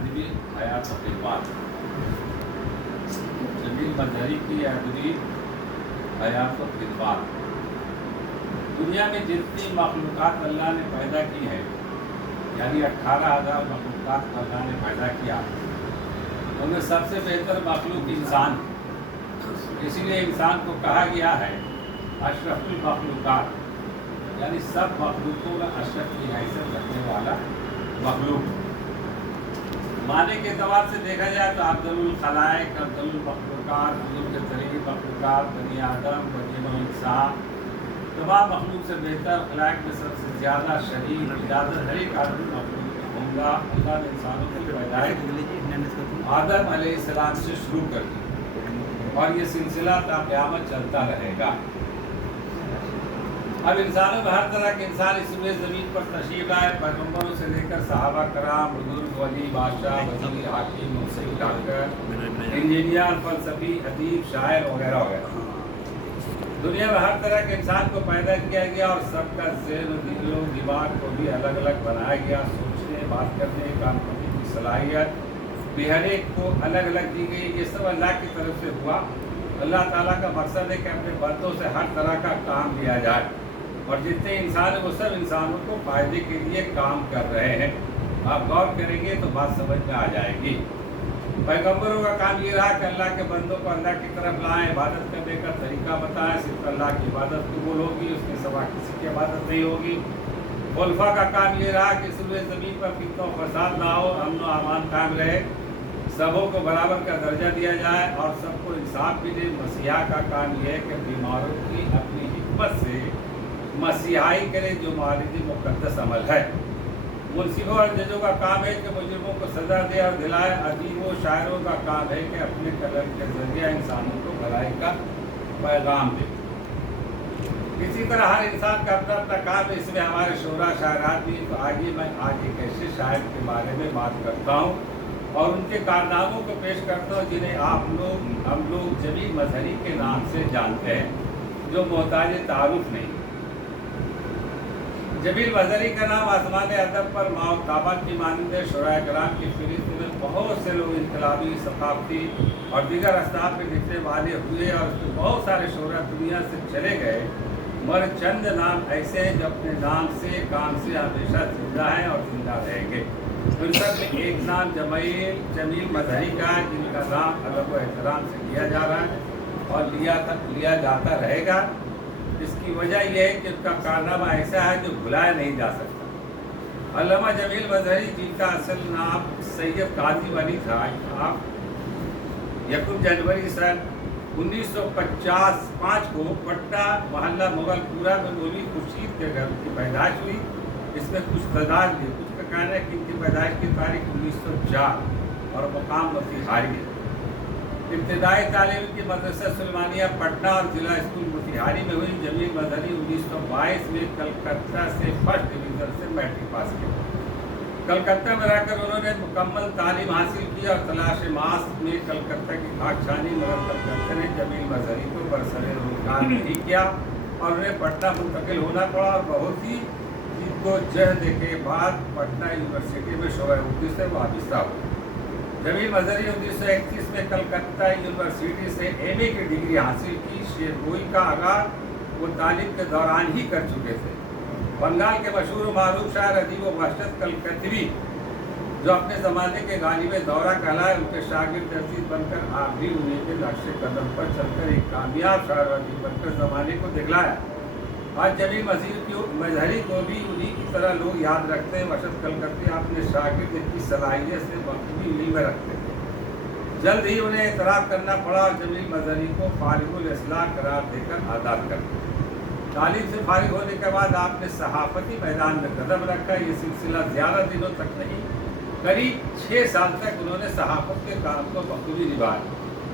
ادبی حیات و خدمات، جمیل مظہری کی ادبی حیات و خدمات۔ دنیا میں جتنی مخلوقات اللہ نے پیدا کی ہے، یعنی 18,000 مخلوقات اللہ نے پیدا کیا، ان میں سب سے بہتر مخلوق انسان ہے۔ اسی لیے انسان کو کہا گیا ہے اشرف المخلوقات، یعنی سب مخلوقوں میں اشرف کی حیثیت رکھنے والا مخلوق۔ معنی کے اعتبار سے دیکھا جائے تو افضل الخلائق، افضل المخلوقات، بزرگ ترین مخلوقات، بنی آدم، بنی نوح انسان، تمام مخلوق سے بہتر، خلائق میں سب سے زیادہ شریف اجازت ہر ایک آدمی مخلوق ہوں گا۔ اللہ نے انسانوں کی پیدائش آدم علیہ السلام سے شروع کر دی اور یہ سلسلہ تا قیامت چلتا رہے گا۔ اب انسانوں میں ہر طرح کے انسان اس میں زمین پر تشریف لائے، پیغمبروں سے لے کر صحابہ کرام، بزرگ، ولی، بادشاہ، وزیر، حاکم، مفسر، ڈاکٹر، انجینئر، فلسفی، ادیب، شاعر وغیرہ وغیرہ۔ دنیا میں ہر طرح کے انسان کو پیدا کیا گیا اور سب کا ذہن و دل و دماغ کو بھی الگ الگ بنایا گیا۔ سوچنے، بات کرنے، کام کرنے کی صلاحیت بھی ہر ایک کو الگ الگ دی گئی۔ یہ سب اللہ کی طرف سے ہوا۔ اللہ تعالیٰ کا مقصد ہے کہ اپنے بندوں سے ہر طرح کا کام لیا جائے، اور جتنے انسان ہیں وہ سب انسانوں کو فائدے کے لیے کام کر رہے ہیں۔ آپ غور کریں گے تو بات سمجھ میں آ جائے گی۔ پیغمبروں کا کام یہ رہا کہ اللہ کے بندوں کو اللہ کی طرف لائیں، عبادت کرنے کا طریقہ بتائیں، صرف اللہ کی عبادت قبول ہوگی، اس کے سوا کسی کی عبادت نہیں ہوگی۔ خلفاء کا کام یہ رہا کہ سروے زمین پر فتنہ و فساد نہ ہو، امن و امان قائم رہے، سبوں کو برابر کا درجہ دیا جائے اور سب کو انصاف ملے۔ مسیحا کا کام یہ ہے کہ بیماروں کی اپنی حکمت سے مسیحائی کرے، جو معالجی مقدس عمل ہے۔ منصفوں اور ججوں کا کام ہے کہ مجرموں کو سزا دے اور دلائے۔ ادیبوں شاعروں کا کام ہے کہ اپنے کلام کے ذریعہ انسانوں کو بھلائی کا پیغام دے۔ اسی طرح ہر انسان کا اپنا اپنا کام ہے۔ اس میں ہمارے شعراء شاعرات بھی، تو آگے میں ایک ایسے شاعر کے بارے میں بات کرتا ہوں اور ان کے کارناموں کو پیش کرتا ہوں جنہیں ہم لوگ جمیل مظہری کے نام سے جانتے ہیں، جو محتاج تعارف نہیں۔ جمیل مظہری کا نام آسمان ادب پر ماؤ طابق کی مانند شعراء کرام کی فہرست میں بہت سے لوگ انقلابی، ثقافتی اور دیگر اسباب پہ لکھنے والے ہوئے، اور اس میں بہت سارے شعراء دنیا سے چلے گئے، مگر چند نام ایسے ہیں جو اپنے نام سے، کام سے ہمیشہ زندہ ہیں اور زندہ رہیں گے۔ ان سب میں ایک نام جمیل مظہری کا ہے، جن کا نام ادب و احترام سے لیا جا رہا ہے اور لیا جاتا رہے گا۔ اس کی وجہ یہ ہے کہ اس کا کارنامہ ایسا ہے جو بھلایا نہیں جا سکتا۔ علامہ جمیل مظہری، جن کا اصل نام سید قاضی ولی تھا، آپ 1 جنوری سن 1955 کو پٹنہ محلہ مغل پورہ میں مولوی خورشید کے گھر کی پیدائش ہوئی۔ اس میں کچھ تعداد بھی، کچھ کا کہنا ہے کہ ان کی پیدائش کی تاریخ 1904 اور مقام موتیہاری ہے۔ ابتدائی تعلیم کی مدرسہ سلیمانیہ پٹنہ اور ضلع اسکول موتیہاری میں ہوئی۔ جمیل مظہری 1922 میں کلکتہ سے فرسٹ ڈویژن سے میٹرک پاس کیا۔ کلکتہ میں رہ کر انہوں نے مکمل تعلیم حاصل کی اور تلاش معاش میں کلکتہ کی خاک چھانی، مگر کلکتہ نے جمیل مظہری کو برسر روزگار نہیں کیا اور انہیں پٹنہ منتقل ہونا پڑا، اور بہت ہی جد و جہد کے بعد پٹنہ یونیورسٹی میں شعبہ اردو سے وابستہ ہوئے۔ جمیل مظہری 1931 میں کلکتہ یونیورسٹی سے ایم اے کی ڈگری حاصل کی۔ شعر گوئی کا آغاز وہ تعلیم کے دوران ہی کر چکے تھے۔ بنگال کے مشہور و معروف شاعر، ادیب و وحشت کلکتوی، جو اپنے زمانے کے غالب دورہ کہلائے، ان کے شاگرد عزیز بن کر آپ بھی انہیں کے نقش قدم پر چل کر ایک کامیاب شاعر و ادیب بن کر زمانے کو دکھلایا۔ آج جمیل مظہری کو بھی انہی کی طرح لوگ یاد رکھتے ہیں۔ وحشت کلکتوی اپنے شاگرد کی صلاحیت سے بخوبی علم میں رکھتے تھے۔ جلد ہی انہیں اعتراف کرنا پڑا اور جمیل مظہری کو فارغ الاصلاح قرار دے کر آزاد کر دیا۔ تعلیم سے فارغ ہونے کے بعد آپ نے صحافتی میدان میں قدم رکھا۔ یہ سلسلہ زیادہ دنوں تک نہیں، قریب 6 سال تک انہوں نے صحافت کے کام کو بخوبی نبھایا۔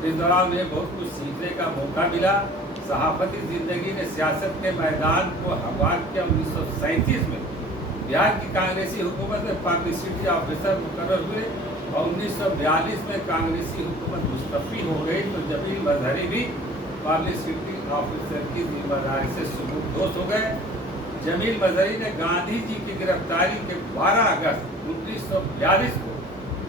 اس دوران انہیں بہت کچھ سیکھنے کا موقع ملا۔ صحافتی زندگی نے سیاست کے میدان کو ہموار کیا۔ 1937 میں بہار کی کانگریسی حکومت میں پبلسٹی آفیسر مقرر ہوئے اور 1942 میں کانگریسی حکومت مستعفی ہو گئی تو جمیل مظہری بھی پبلسٹی آفیسر کی ذمہ داری سے سبکدوش ہو گئے۔ جمیل مظہری نے گاندھی جی کی گرفتاری کے 12 اگست 1942 کو